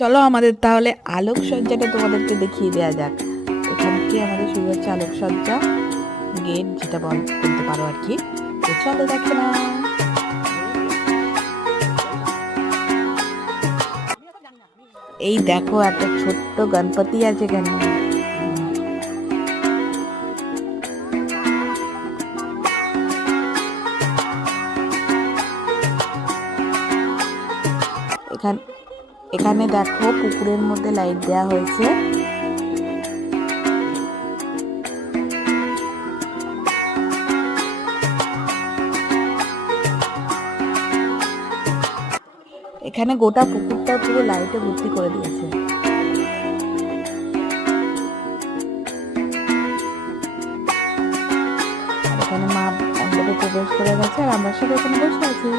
চলো আমাদের তাহলে আলোকসজ্জাটা তোমাদেরকে দেখিয়ে দেওয়া যাক। এখান থেকে আমাদের শুরু হচ্ছে আলোকসজ্জা, গেট যেটা বলতে পারো আর কি। তো চলো দেখে না। এই দেখো একটা ছোট্ট গণপতি আছে এখানে। এখানে এখানে দেখো পুকুরের মধ্যে লাইট দেওয়া হয়েছে। এখানে গোটা পুকুরটা পুরো লাইটে ভর্তি করে দিয়েছে। আর এখানে মা মণ্ডপে প্রবেশ করে গেছে আর আমরা সবাই এখানে বসে আছি।